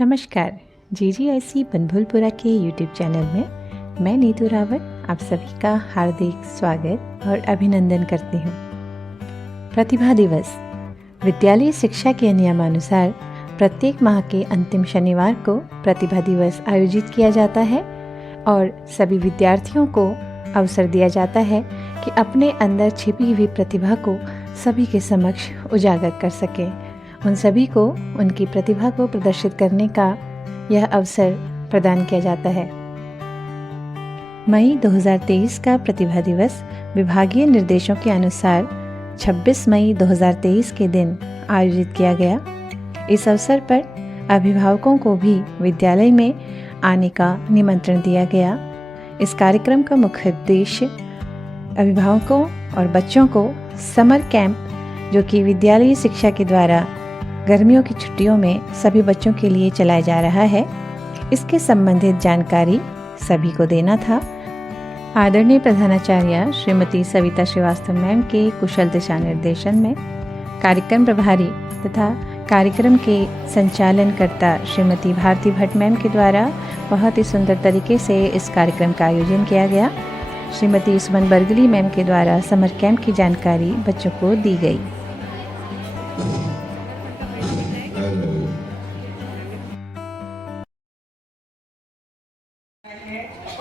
नमस्कार। GGIC बनभूलपुरा के YouTube channel में मैं नीतू रावत आप सभी का हार्दिक स्वागत और अभिनंदन करती हूँ। प्रतिभा दिवस विद्यालय शिक्षा के नियमानुसार प्रत्येक माह के अंतिम शनिवार को प्रतिभा दिवस आयोजित किया जाता है और सभी विद्यार्थियों को अवसर दिया जाता है कि अपने अंदर छिपी हुई प्रतिभा को सभी के समक्ष उजागर कर सकें। उन सभी को उनकी प्रतिभा को प्रदर्शित करने का यह अवसर प्रदान किया जाता है। मई 2023 का प्रतिभा दिवस विभागीय निर्देशों के अनुसार 26 मई 2023 के दिन आयोजित किया गया। इस अवसर पर अभिभावकों को भी विद्यालय में आने का निमंत्रण दिया गया। इस कार्यक्रम का मुख्य उद्देश्य अभिभावकों और बच्चों को समर कैंप जो कि विद्यालयी शिक्षा के द्वारा गर्मियों की छुट्टियों में सभी बच्चों के लिए चलाया जा रहा है, इसके संबंधित जानकारी सभी को देना था। आदरणीय प्रधानाचार्य श्रीमती सविता श्रीवास्तव मैम के कुशल दिशा निर्देशन में कार्यक्रम प्रभारी तथा कार्यक्रम के संचालनकर्ता श्रीमती भारती भट्ट मैम के द्वारा बहुत ही सुंदर तरीके से इस कार्यक्रम का आयोजन किया गया। श्रीमती सुमन बरगली मैम के द्वारा समर कैंप की जानकारी बच्चों को दी गई।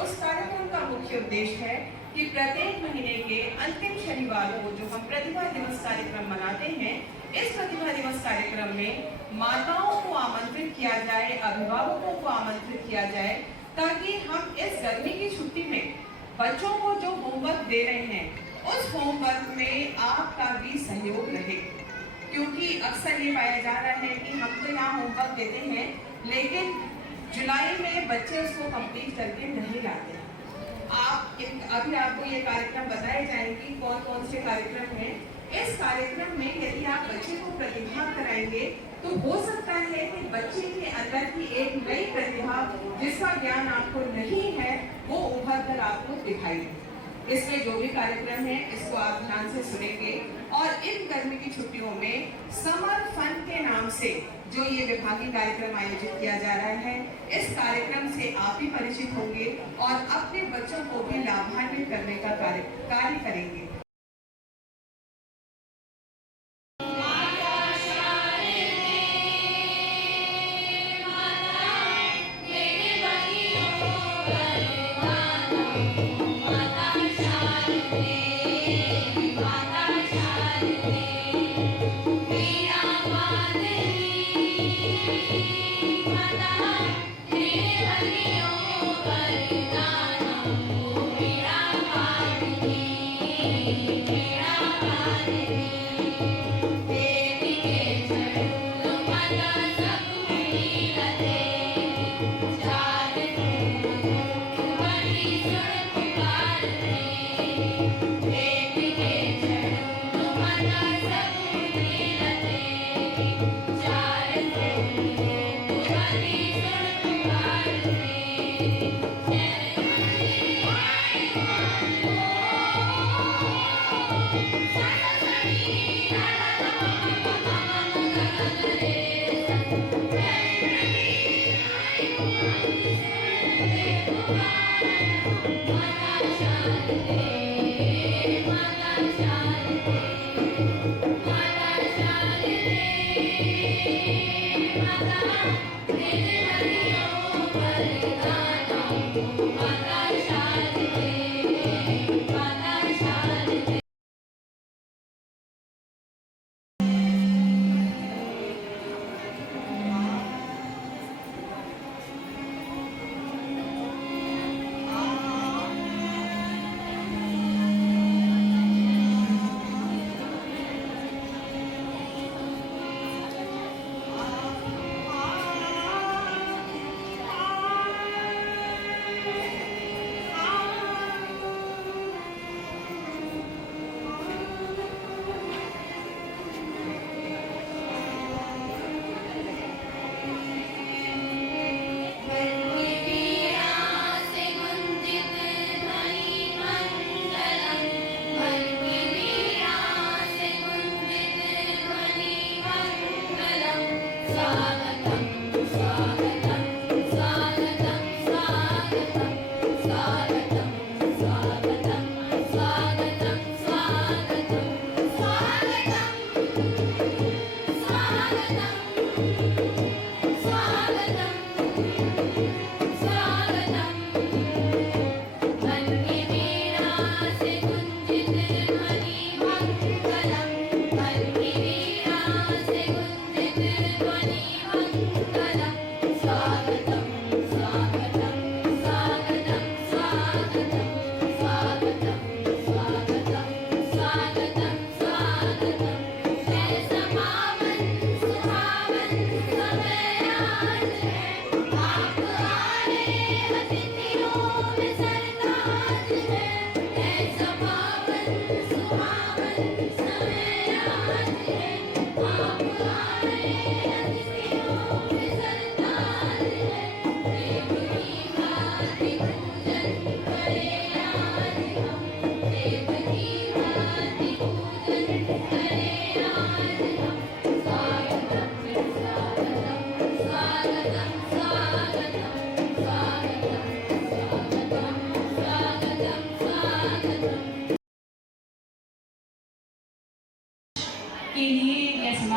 उस कार्यक्रम का मुख्य उद्देश्य है कि प्रत्येक महीने के अंतिम शनिवार को जो हम प्रतिभा दिवस कार्यक्रम मनाते हैं, इस प्रतिभा दिवस कार्यक्रम में माताओं को आमंत्रित किया जाए, अभिभावकों को आमंत्रित किया जाए, ताकि हम इस गर्मी की छुट्टी में बच्चों को जो होमवर्क दे रहे हैं उस होमवर्क में आपका भी सहयोग रहे। क्योंकि अक्सर ये पाया जा रहा है कि हम तो यहाँ होमवर्क देते हैं लेकिन जुलाई में बच्चे उसको कंप्लीट करके नहीं लाते। अभी आपको ये कार्यक्रम बताए जाएंगे कौन कौन से कार्यक्रम हैं। इस कार्यक्रम में यदि आप बच्चे को प्रतिभा कराएंगे तो हो सकता है कि बच्चे के अंदर की एक नई प्रतिभा जिसका ज्ञान आपको नहीं है वो उभर कर आपको दिखाई दे। इसमें जो भी कार्यक्रम है इसको आप ध्यान से सुनेंगे और इन गर्मी की छुट्टियों में समर फन के नाम से जो ये विभागीय कार्यक्रम आयोजित किया जा रहा है, इस कार्यक्रम से आप भी परिचित होंगे और अपने बच्चों को भी लाभान्वित करने का कार्य करेंगे।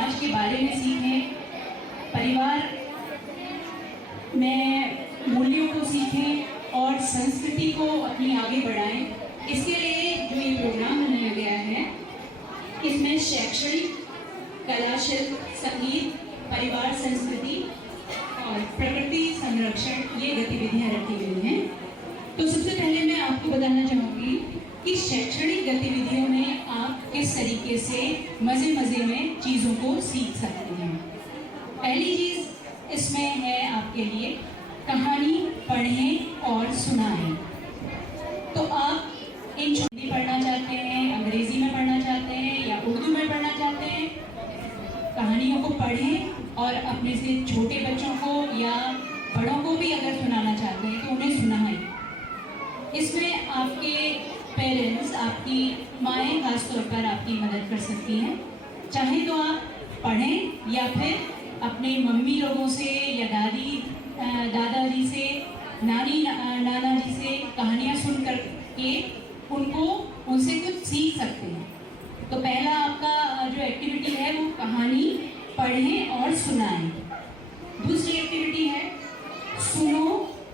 समाज के बारे में सीखें, परिवार में मूल्यों को सीखें और संस्कृति को अपनी आगे बढ़ाएं। इसके लिए जो ये प्रोग्राम बनाया गया है, इसमें शैक्षणिक, कला, शिल्प, संगीत, परिवार संस्कृति और प्रकृति संरक्षण ये गतिविधियां रखी गई हैं। तो सबसे पहले मैं आपको बताना चाहूँगी कि शैक्षणिक गतिविधियों में आप किस तरीके से मज़े मज़े में चीज़ों को सीख सकते हैं। पहली चीज़ इसमें है आपके लिए कहानी पढ़ें और सुनाएं। तो आप इन हिंदी पढ़ना चाहते हैं, अंग्रेजी में पढ़ना चाहते हैं या उर्दू में पढ़ना चाहते हैं, कहानियों को पढ़ें और अपने से छोटे बच्चों को या बड़ों को भी अगर सुनाना चाहते हैं तो उन्हें सुनाएं। इसमें आपके पेरेंट्स, आपकी माएँ खास तौर पर आपकी मदद कर सकती हैं। चाहे तो आप पढ़ें या फिर अपने मम्मी लोगों से या दादाजी से, नाना जी से कहानियाँ सुन कर के उनसे कुछ सीख सकते हैं। तो पहला आपका जो एक्टिविटी है वो कहानी पढ़ें और सुनाएं। दूसरी एक्टिविटी है सुनो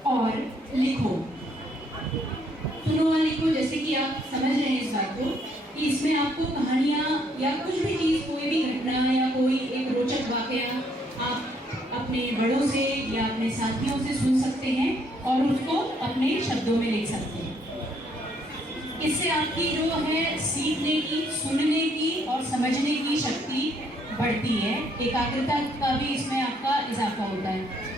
और लिखो। सुनो और लिखो, जैसे कि आप समझ रहे हैं इस बात को कि इसमें आपको कहानियाँ या कुछ भी चीज़, कोई भी घटना या कोई एक रोचक वाकया आप अपने बड़ों से या अपने साथियों से सुन सकते हैं और उसको अपने शब्दों में लिख सकते हैं। इससे आपकी जो है सीखने की, सुनने की और समझने की शक्ति बढ़ती है। एकाग्रता का भी इसमें आपका इजाफा होता है।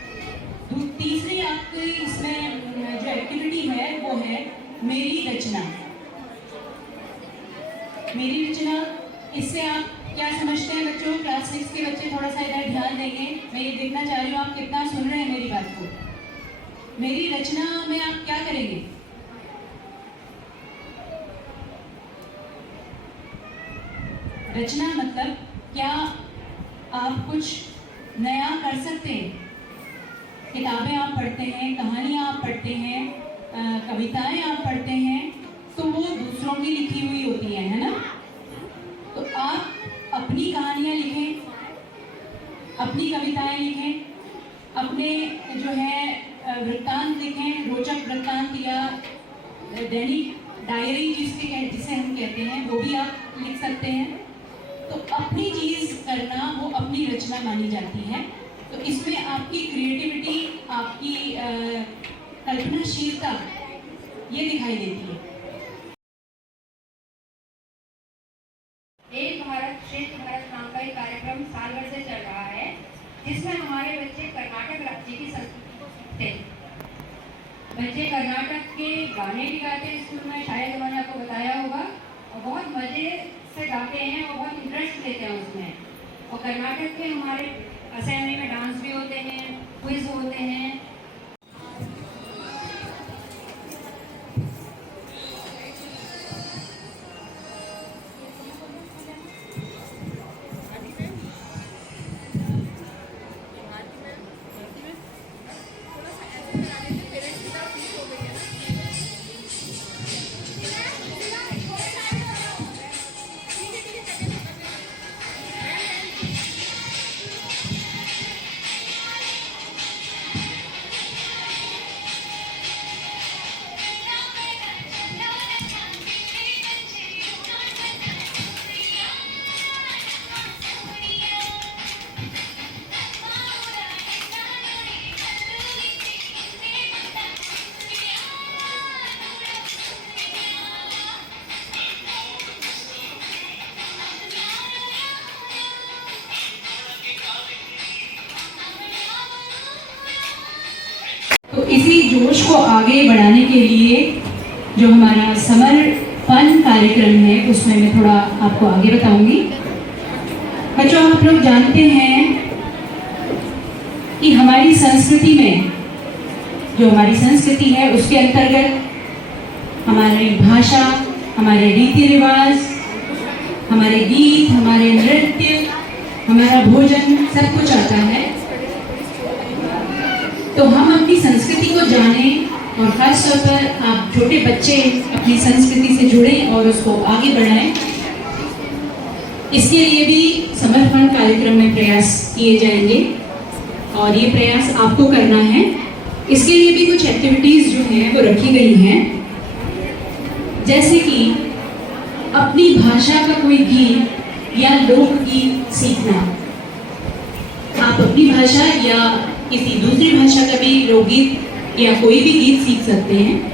तीसरी आपकी इसमें जो एक्टिविटी है वो है मेरी रचना। मेरी रचना, इससे आप क्या समझते हैं बच्चों? क्लास 6 के बच्चे थोड़ा सा इधर ध्यान देंगे। मैं ये देखना चाह रही हूँ आप कितना सुन रहे हैं मेरी बात को। मेरी रचना में आप क्या करेंगे? रचना मतलब क्या आप कुछ नया कर सकते हैं? किताबें आप पढ़ते हैं, कहानियाँ आप पढ़ते हैं, कविताएं आप पढ़ते हैं, तो वो दूसरों की लिखी हुई होती है ना? तो आप अपनी कहानियाँ लिखें, अपनी कविताएं लिखें, अपने जो है वृत्तांत लिखें, रोचक वृत्तांत या दैनिक डायरी जिसे हम कहते हैं, वो भी आप लिख सकते हैं। तो अपनी चीज़ करना वो अपनी रचना मानी जाती है। तो इसमें आपकी क्रिएटिविटी, आपकी कल्पनाशीलता ये दिखाई देती है। एक भारत श्रेष्ठ भारत नाम का एक कार्यक्रम साल भर से चल रहा है, जिसमें हमारे बच्चे कर्नाटक राज्य की संस्कृति थे। बच्चे कर्नाटक के गाने भी गाते स्कूल में, शायद मैंने आपको बताया होगा, और बहुत मजे से गाते हैं और बहुत इंटरेस्ट लेते हैं उसमें। और कर्नाटक के हमारे असेंबली में डांस भी होते हैं, क्विज होते हैं। तो इसी जोश को आगे बढ़ाने के लिए जो हमारा समर फन कार्यक्रम है उसमें मैं थोड़ा आपको आगे बताऊंगी। बच्चों, आप लोग जानते हैं कि हमारी संस्कृति में, जो हमारी संस्कृति है उसके अंतर्गत हमारी भाषा, हमारे रीति रिवाज, हमारे गीत, हमारे नृत्य, हमारा भोजन सब कुछ आता है। तो हम अपनी संस्कृति को जानें और खास तौर पर आप छोटे बच्चे अपनी संस्कृति से जुड़ें और उसको आगे बढ़ाएं। इसके लिए भी समर्पण कार्यक्रम में प्रयास किए जाएंगे और ये प्रयास आपको करना है। इसके लिए भी कुछ एक्टिविटीज जो हैं वो रखी गई हैं, जैसे कि अपनी भाषा का कोई गीत या लोकगीत सीखना। आप अपनी भाषा या किसी दूसरी भाषा का भी लोकगीत या कोई भी गीत सीख सकते हैं।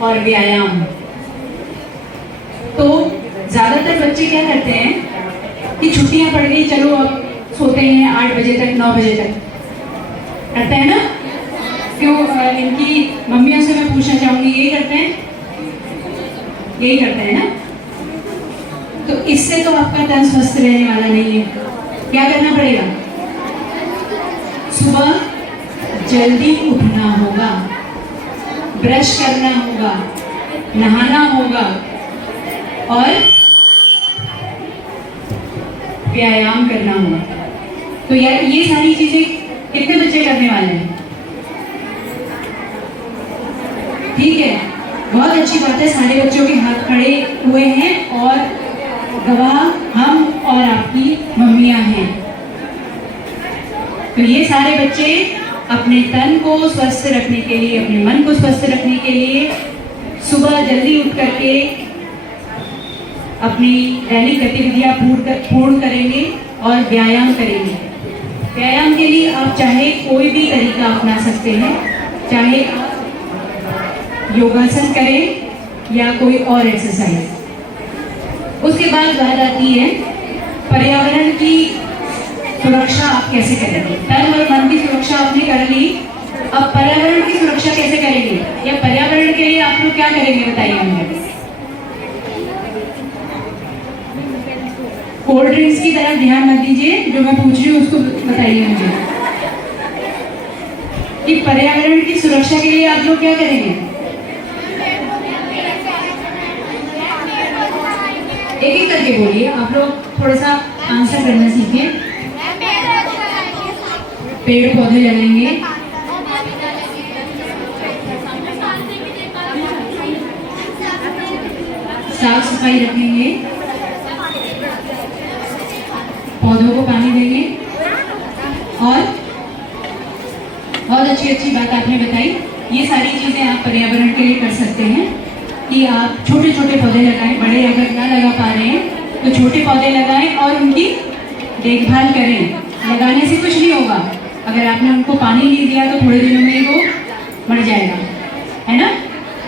और व्यायाम। तो ज़्यादातर बच्चे क्या करते हैं कि छुट्टियां पड़ गई, चलो अब सोते हैं 8 बजे तक 9 बजे तक, करते हैं ना? क्यों? इनकी मम्मियों से मैं पूछना चाहूँगी, यही करते हैं? यही करते हैं ना? तो इससे तो आपका तन स्वस्थ रहने वाला नहीं है। क्या करना पड़ेगा? सुबह जल्दी उठना होगा, ब्रश करना होगा, नहाना होगा और व्यायाम करना होगा। तो यार ये सारी चीजें कितने बच्चे करने वाले हैं? ठीक है, बहुत अच्छी बात है। सारे बच्चों के हाथ खड़े हुए हैं और गवाह हम और आपकी मम्मियां हैं। तो ये सारे बच्चे अपने तन को स्वस्थ रखने के लिए, अपने मन को स्वस्थ रखने के लिए सुबह जल्दी उठ करके अपनी दैनिक गतिविधियां पूर्ण करेंगे और व्यायाम करेंगे। व्यायाम के लिए आप चाहे कोई भी तरीका अपना सकते हैं, चाहे योगासन करें या कोई और एक्सरसाइज। उसके बाद बात आती है पर्यावरण की सुरक्षा आप कैसे करेंगे। तन और मन की सुरक्षा आपने कर ली, अब पर्यावरण की सुरक्षा कैसे करेंगे या पर्यावरण के लिए आप लोग क्या करेंगे बताइए मुझे। कोल्ड ड्रिंक्स की तरफ ध्यान मत दीजिए, जो मैं पूछ रही हूँ उसको बताइए मुझे कि पर्यावरण की सुरक्षा के लिए आप लोग क्या करेंगे। एक एक करके बोलिए, आप लोग थोड़ा सा आंसर करना सीखें। पेड़ पौधे लगाएंगे, साफ सफाई रखेंगे, पौधों को पानी देंगे और बहुत अच्छी अच्छी बात आपने बताई। ये सारी चीजें आप पर्यावरण के लिए कर सकते हैं कि आप छोटे छोटे पौधे लगाएं, बड़े अगर ना लगा पा रहे हैं तो छोटे पौधे लगाएं और उनकी देखभाल करें। लगाने से कुछ नहीं होगा, अगर आपने उनको पानी नहीं दिया तो थोड़े दिनों में वो मर जाएगा, है ना?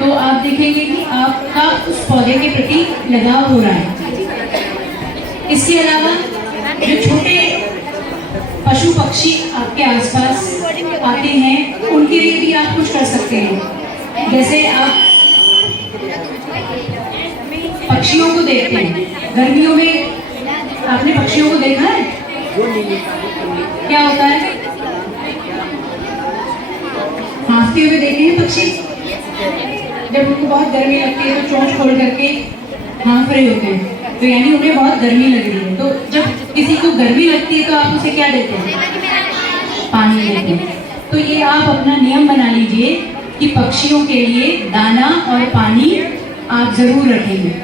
तो आप देखेंगे कि आपका उस पौधे के प्रति लगाव हो रहा है। इसके अलावा जो छोटे पशु पक्षी आपके आसपास आते हैं उनके लिए भी आप कुछ कर सकते हैं। जैसे आप पक्षियों को देखते हैं, गर्मियों में आपने पक्षियों को देखा है? क्या होता है? हाँफते हुए देखे हैं पक्षी? जब उनको बहुत गर्मी लगती है तो चोंच खोल करके हाँफ रहे होते हैं, तो यानी उन्हें बहुत गर्मी लग रही है। तो जब किसी को गर्मी लगती है तो आप उसे क्या देते हैं? पानी देते हैं। तो ये आप अपना नियम बना लीजिए कि पक्षियों के लिए दाना और पानी आप जरूर रखेंगे।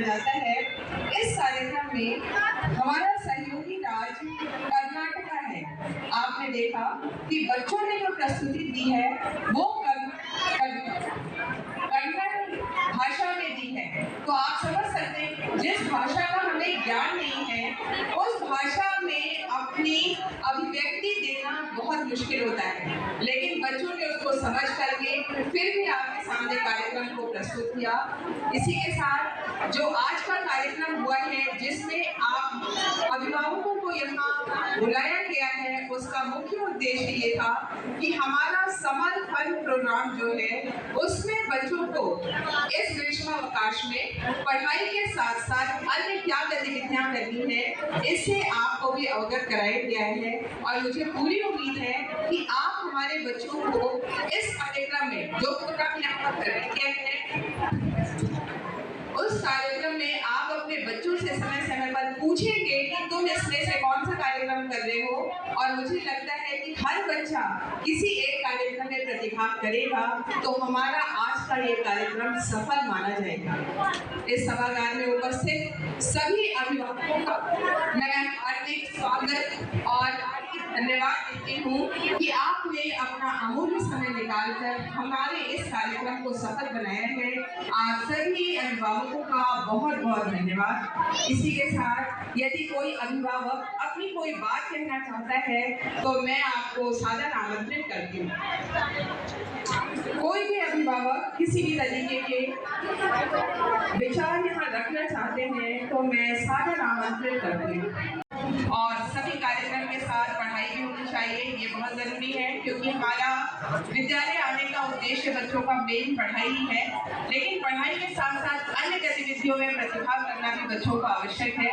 माना जाता है। इस कार्यक्रम में हमारा सहयोगी राज्य कर्नाटक है। आपने देखा कि बच्चों ने जो प्रस्तुति दी है वो कन्नड़ भाषा में दी है। तो आप समझ सकते हैं जिस भाषा का हमें ज्ञान नहीं है उस भाषा में अपनी अभिव्यक्ति देना बहुत मुश्किल होता है, लेकिन बच्चों ने उसको समझ करके फिर भी आपके सामने कार्यक्रम को प्रस्तुत किया। इसी के साथ जो आज का कार्यक्रम हुआ है जिसमें आप अभिभावकों को यहाँ बुलाया गया है, उसका मुख्य उद्देश्य ये था कि हमारा समर फन प्रोग्राम जो है उसमें बच्चों को इस ग्रीष्मावकाश में पढ़ाई के साथ साथ अन्य क्या गतिविधियां करनी है इससे आपको भी अवगत कराया गया है। और मुझे पूरी उम्मीद है कि आप हमारे बच्चों को इस कार्यक्रम में जो प्रोग्राम यहाँ पर कराया गया है उस कार्यक्रम में आप अपने बच्चों से समय समय पर पूछेंगे कि तुम इसमें से कौन सा कार्यक्रम कर रहे हो, और मुझे लगता है कि हर बच्चा किसी एक कार्यक्रम में प्रतिभाग करेगा तो हमारा आज का ये कार्यक्रम सफल माना जाएगा। इस सभागार में उपस्थित सभी अभिभावकों का मैं हार्दिक स्वागत और हार्दिक धन्यवाद देती हूँ कि आपने अपना अमूल्य समय निकालकर हमारे इस कार्यक्रम को सफल बनाया है। आप सभी अभिभावकों का बहुत बहुत धन्यवाद। इसी के साथ यदि कोई अभिभावक अपनी कोई बात कहना चाहता है तो मैं आपको सादर आमंत्रित करती हूँ। कोई भी अभिभावक किसी भी तरीके के विचार यहाँ रखना चाहते हैं तो मैं सादर आमंत्रित करती हूँ। और सभी कार्यक्रम के साथ पढ़ाई भी होनी चाहिए, ये बहुत ज़रूरी है क्योंकि हमारा विद्यालय आने का उद्देश्य बच्चों का मेन पढ़ाई ही है, लेकिन पढ़ाई के साथ साथ अन्य गतिविधियों में प्रतिभाग करना भी बच्चों को आवश्यक है।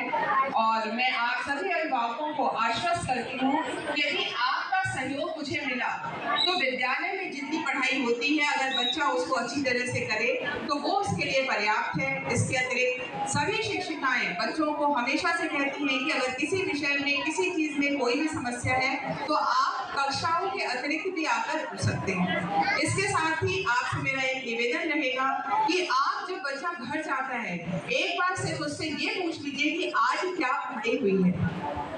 और मैं आप सभी अभिभावकों को आश्वस्त करती हूँ यदि आपका सहयोग मुझे मिला तो विद्यालय में जितनी पढ़ाई होती है अगर बच्चा उसको अच्छी तरह से करे तो वो उसके लिए पर्याप्त है। इसके अतिरिक्त सभी शिक्षिकाएं बच्चों को हमेशा से कहती हैं कि अगर किसी विषय में किसी चीज में कोई भी समस्या है तो आप कक्षाओं के अतिरिक्त भी आकर पूछ सकते हैं। इसके साथ ही आपसे मेरा एक निवेदन रहेगा कि आप जब बच्चा घर जाता है एक बार सिर्फ उससे ये पूछ लीजिए कि आज क्या पढ़ाई हुई है।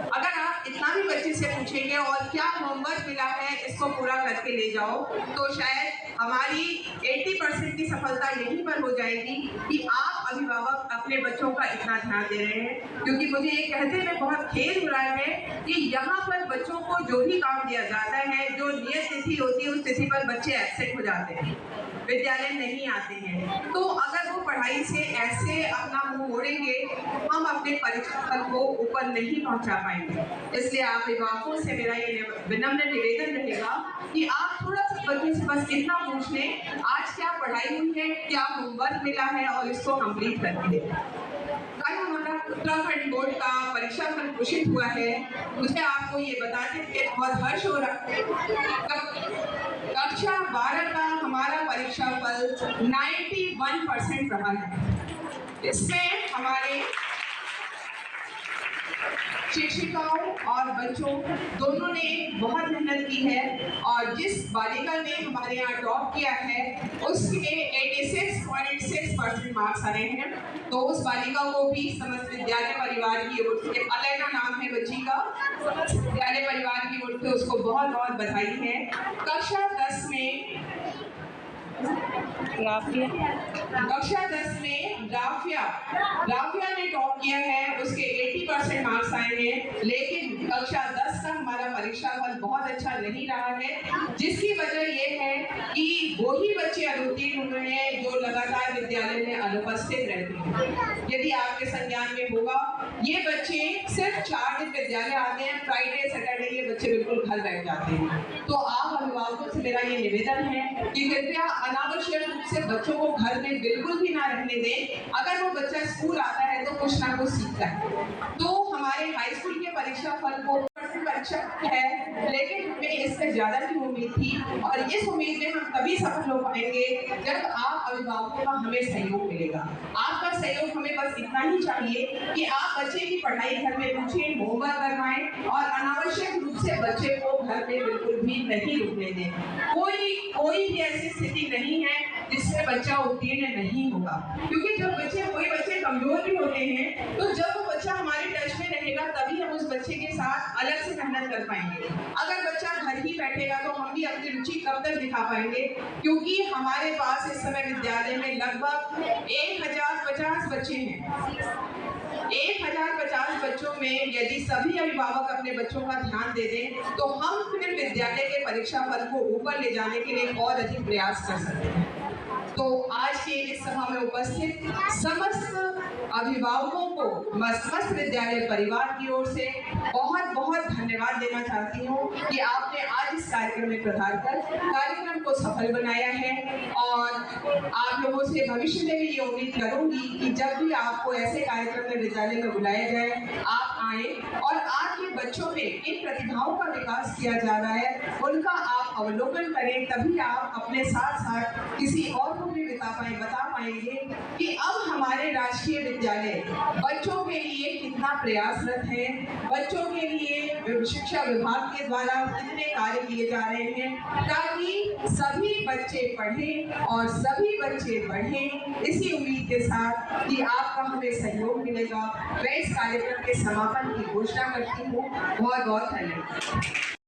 अगर आप इतना भी बच्चे से पूछेंगे और क्या होमवर्क मिला है इसको पूरा करके ले जाओ तो शायद हमारी 80% की सफलता यहीं पर हो जाएगी कि आप अभिभावक अपने बच्चों का इतना ध्यान दे रहे हैं। क्योंकि मुझे ये कहते हुए बहुत खेद हो रहा है कि यहाँ पर बच्चों को जो भी काम दिया जाता है, जो नियत तिथि होती है उस तिथि पर बच्चे एब्सेंट हो जाते हैं, विद्यालय नहीं आते हैं। तो अगर वो पढ़ाई से ऐसे अपना मुंह मोड़ेंगे हम अपने परीक्षा फल को ऊपर नहीं पहुंचा पाएंगे। इसलिए आप अभिभावकों से मेरा ये विनम्र निवेदन रहेगा कि आप थोड़ा सा बच्चों से बस इतना पूछ लें आज क्या पढ़ाई हुई है, क्या होमवर्क मिला है और इसको कंप्लीट कर दें। कल हमारा उत्तराखंड बोर्ड का परीक्षा फल घोषित हुआ है। मुझे आपको ये बताते हुए बहुत हर्ष हो रहा है। कक्षा 12 का हमारा परीक्षा फल 91% रहा है। इसमें हमारे शिक्षिकाओं और बच्चों दोनों ने बहुत मेहनत की है और जिस बालिका ने हमारे यहाँ टॉप किया है उसके 86.6% मार्क्स आए हैं। तो उस बालिका को भी समस्त विद्यालय परिवार की ओर से, अलैना नाम है बच्ची का, विद्यालय परिवार की ओर से उसको बहुत बहुत बधाई है। कक्षा 10 में कक्षा 10 में राफिया ने टॉप किया है, उसके 80% मार्क्स आए हैं। लेकिन कक्षा 10 का हमारा परीक्षा फल बहुत अच्छा नहीं रहा है, जिसकी वजह यह है कि वही बच्चे अनुत्तीर्ण हुए हैं जो लगातार विद्यालय में अनुपस्थित रहते हैं। यदि आपके संज्ञान में होगा, ये बच्चे सिर्फ 4 दिन विद्यालय आते हैं, फ्राइडे सैटरडे ये बच्चे बिल्कुल घर बैठ जाते हैं। तो आप अभिभावकों से मेरा ये निवेदन है कि कृपया अनावश्यक रूप से बच्चों को घर में बिल्कुल भी ना रहने दें। अगर वो बच्चा स्कूल आता है तो कुछ ना कुछ सीखता है। तो हमारे हाई स्कूल के परीक्षा फल को परीक्षा है, लेकिन हमें इससे ज्यादा की उम्मीद थी और इस उम्मीद में हम तभी सफल हो पाएंगे जब आप अभिभावकों का हमें सहयोग मिलेगा। आपका सहयोग हमें बस इतना ही चाहिए कि आप बच्चे की पढ़ाई घर में पूछें, होमवर्क करवाएं और अनावश्यक रूप से बच्चे को घर में बिल्कुल भी नहीं रुकने दें। कोई कोई भी ऐसी स्थिति नहीं है जिसमें बच्चा उत्तीर्ण नहीं होगा, क्योंकि जब कोई बच्चे कमजोर भी होते हैं तो जब वो बच्चा हमारे टच में रहेगा तभी हम उस बच्चे के साथ अलग से मेहनत कर पाएंगे। अगर बच्चा घर ही बैठेगा तो हम भी अपनी रुचि कब तक दिखा पाएंगे, क्योंकि हमारे पास इस समय विद्यालय में लगभग 1050 बच्चे हैं। 1050 बच्चों में यदि सभी अभिभावक अपने बच्चों का ध्यान दे दें तो हम फिर विद्यालय के परीक्षा फल को ऊपर ले जाने के लिए और अधिक प्रयास कर सकते हैं। तो आज के इस सभा में उपस्थित समस्त अभिभावकों को समस्त विद्यालय परिवार की ओर से बहुत बहुत धन्यवाद देना चाहती हूँ कि आपने आज इस कार्यक्रम में पधार कर कार्यक्रम को सफल बनाया है। और आप लोगों से भविष्य में भी ये उम्मीद करूंगी कि जब भी आपको ऐसे कार्यक्रम में विद्यालय में बुलाया जाए आप आए और आपके बच्चों में इन प्रतिभाओं का विकास किया जा रहा है उनका आप अवलोकन करें, तभी आप अपने साथ साथ किसी और को भी बता पाएंगे कि अब हमारे राजकीय विद्यालय बच्चों के लिए कितना प्रयासरत है, बच्चों के लिए शिक्षा विभाग के द्वारा कितने कार्य किए जा रहे हैं ताकि सभी बच्चे पढ़ें और सभी बच्चे बढ़ें। इसी उम्मीद के साथ कि आपका हमें सहयोग मिलेगा मैं इस कार्यक्रम के समापन की घोषणा करती हूँ। बहुत बहुत धन्यवाद।